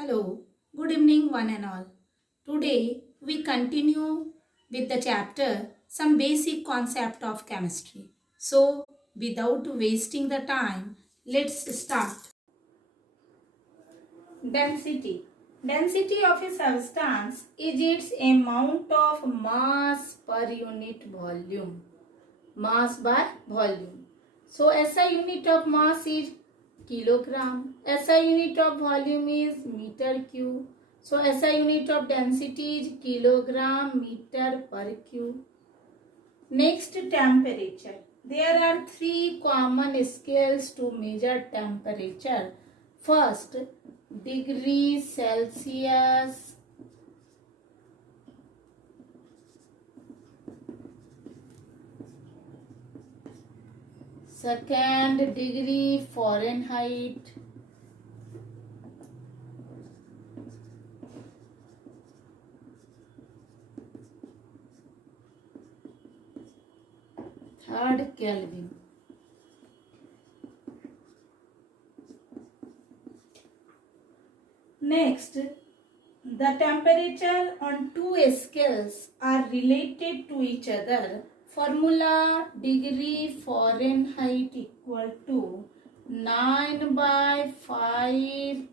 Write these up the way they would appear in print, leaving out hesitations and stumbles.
Hello, good evening one and all. Today we continue with the chapter Some Basic Concept of Chemistry. So without wasting the time, let's start. Density. Density of a substance is its amount of mass per unit volume. Mass by volume. So SI unit of mass is kilogram. SI unit of volume is meter cube. So SI unit of density is kilogram meter per cube. Next, temperature. There are three common scales to measure temperature. First, degrees Celsius. Second, degree Fahrenheit. Third, Kelvin. Next, the temperature on two scales are related to each other. Formula: degree Fahrenheit equal to 9 by 5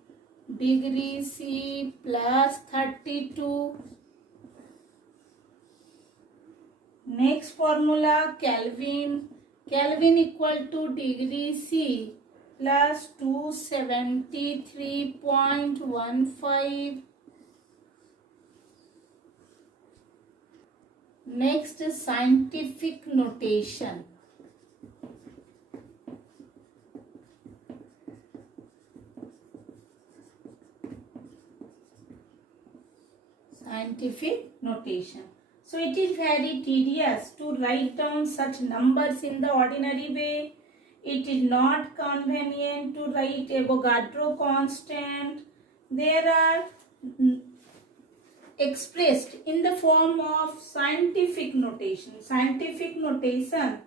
degree C plus 32. Next formula: Kelvin. Kelvin equal to degree C plus 273.15. Next, scientific notation. Scientific notation. So it is very tedious to write down such numbers in the ordinary way. It is not convenient to write Avogadro constant. There are expressed in the form of scientific notation. Scientific notation,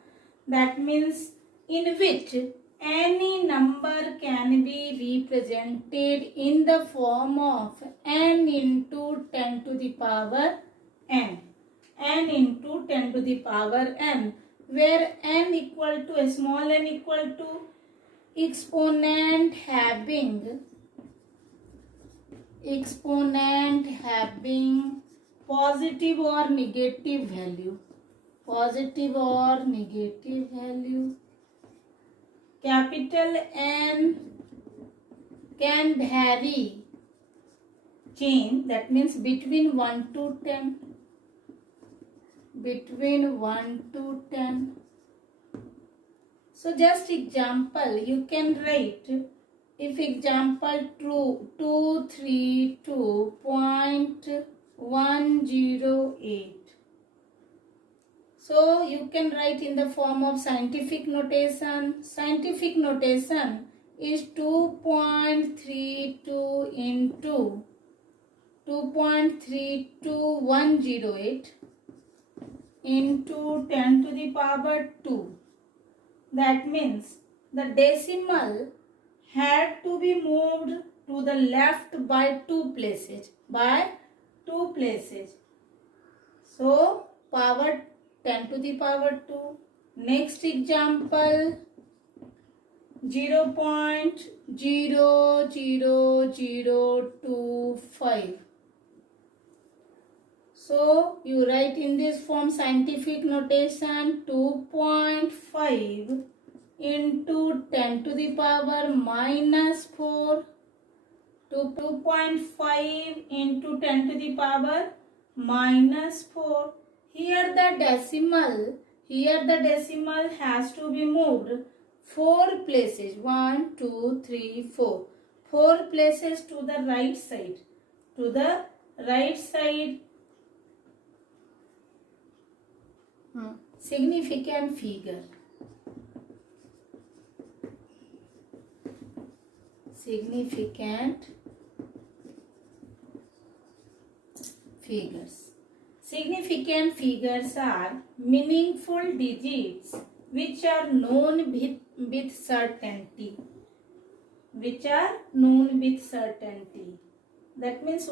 that means in which any number can be represented in the form of n into 10 to the power n. N into 10 to the power n, where n equal to small n equal to exponent having positive or negative value. Positive or negative value. Capital N can vary, change, that means between 1 to 10. Between 1 to 10. So just example, you can write, if example 232.108. So you can write in the form of scientific notation. Scientific notation is 2.32 into 2.32108 into 10 to the power 2. That means the decimal had to be moved to the left by 2 places. So power 10 to the power 2. Next example, 0.00025. So you write in this form scientific notation 2.5 into 10 to the power minus 4. 2.5 into 10 to the power minus 4. Here the decimal has to be moved 4 places. 1, 2, 3, 4. 4 places to the right side. To the right side. Significant figure. Significant figures. Significant figures are meaningful digits which are known with certainty. That means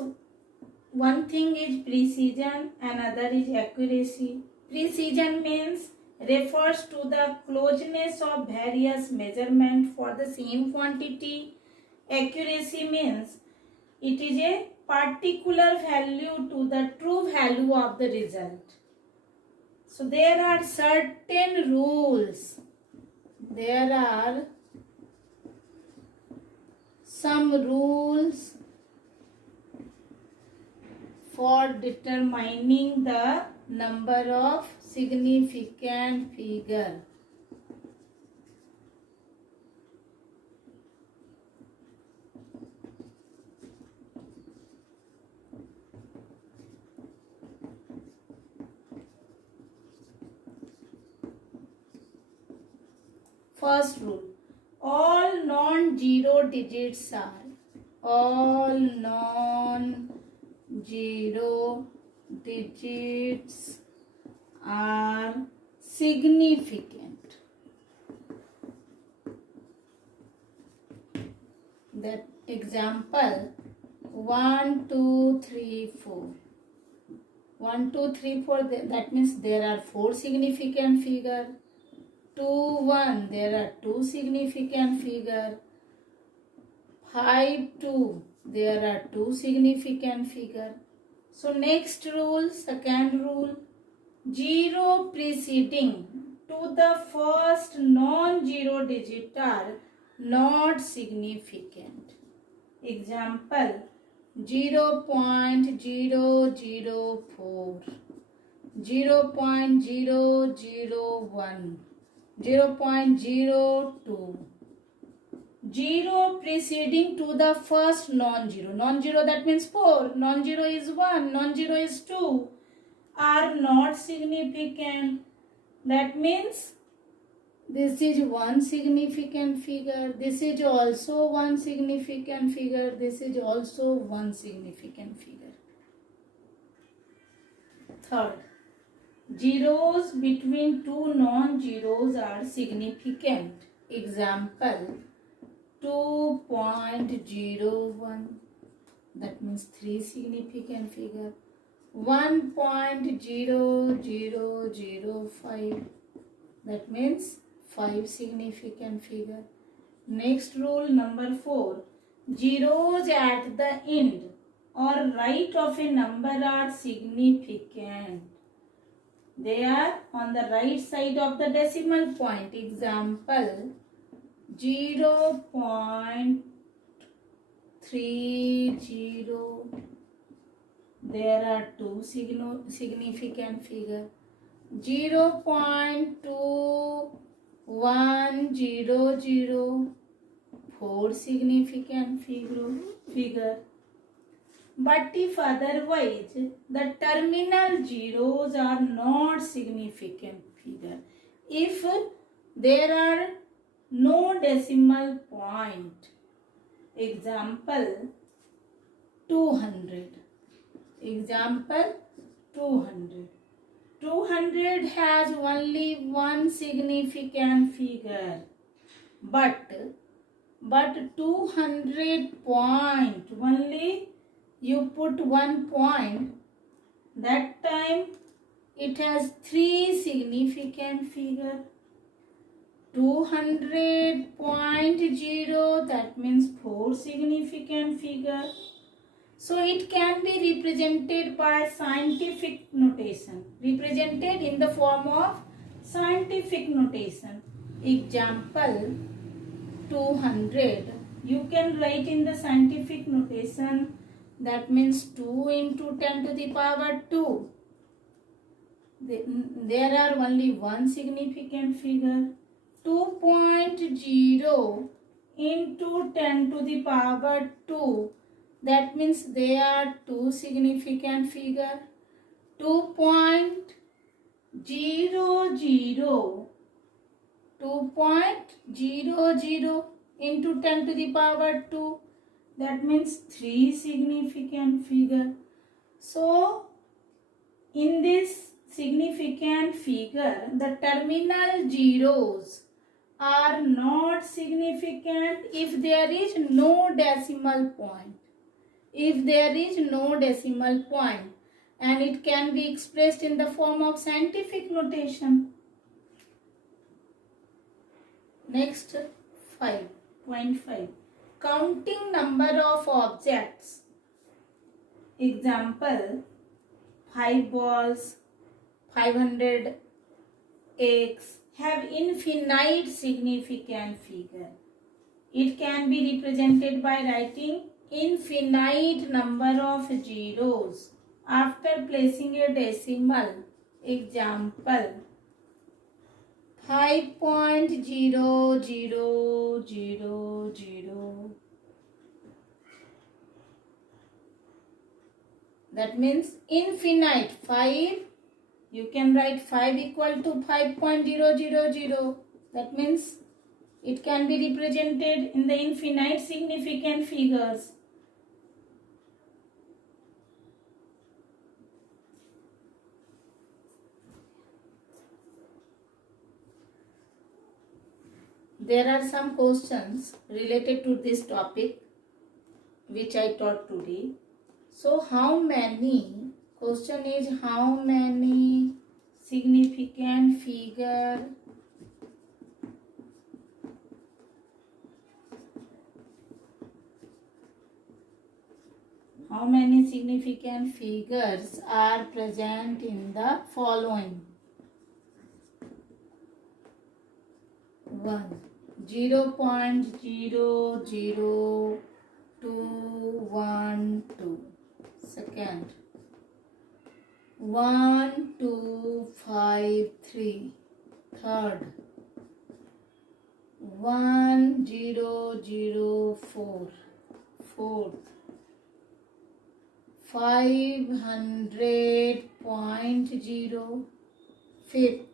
one thing is precision, another is accuracy. Precision means refers to the closeness of various measurements for the same quantity. Accuracy means it is a particular value to the true value of the result. So there are certain rules. There are some rules for determining the number of significant figure. First rule, all non-zero digits are significant. That example 1, 2, 3, 4. 1, 2, 3, 4, that means there are 4 significant figure. 2, 1, there are 2 significant figure. 5, 2, there are 2 significant figure. So next rule, second rule, 0 preceding to the first non-zero digit are not significant. Example 0.004, 0.001, 0.02. 0 preceding to the first non-zero. Non-zero, that means 4. Non-zero is 1. Non-zero is 2. Are not significant. That means this is one significant figure. This is also one significant figure. This is also one significant figure. Third, zeros between two non-zeros are significant. Example 2.01, that means 3 significant figure. 1.0005, that means 5 significant figure. Next rule number 4, zeros at the end or right of a number are significant. They are on the right side of the decimal point. Example 0.30, there are 2 significant figure. 0.2100, 4 significant figure. But if otherwise, the terminal zeros are not significant figure. If there are no decimal point. Example 200. Example 200. 200 has only one significant figure. But 200 point, only you put 1 point, that time it has 3 significant figure. 200.0, that means 4 significant figure. So it can be represented by scientific notation, represented in the form of scientific notation. Example 200, you can write in the scientific notation, that means 2 into 10 to the power 2. There are only one significant figure. 2.0 into 10 to the power 2, that means they are 2 significant figure. 2.00 into 10 to the power 2, that means 3 significant figure. So in this significant figure, the terminal zeros are not significant if there is no decimal point. if there is no decimal point, and it can be expressed in the form of scientific notation. Next, 5.5. Counting number of objects. Example, 5 balls, 500 eggs have infinite significant figure. It can be represented by writing infinite number of zeros after placing a decimal. Example, 5.0000. That means infinite. 5, you can write 5 equal to 5.000. That means it can be represented in the infinite significant figures. There are some questions related to this topic which I taught today. So how many, question is how many significant figure are present in the following? 1. 0.00212. Second, 1253. Third, 1004. Fourth, 500.0. Fifth,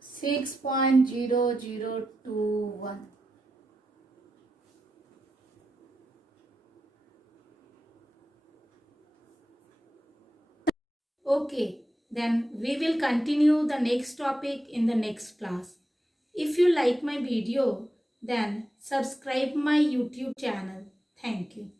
6.0021. Okay, then we will continue the next topic in the next class. If you like my video, then subscribe my YouTube channel. Thank you.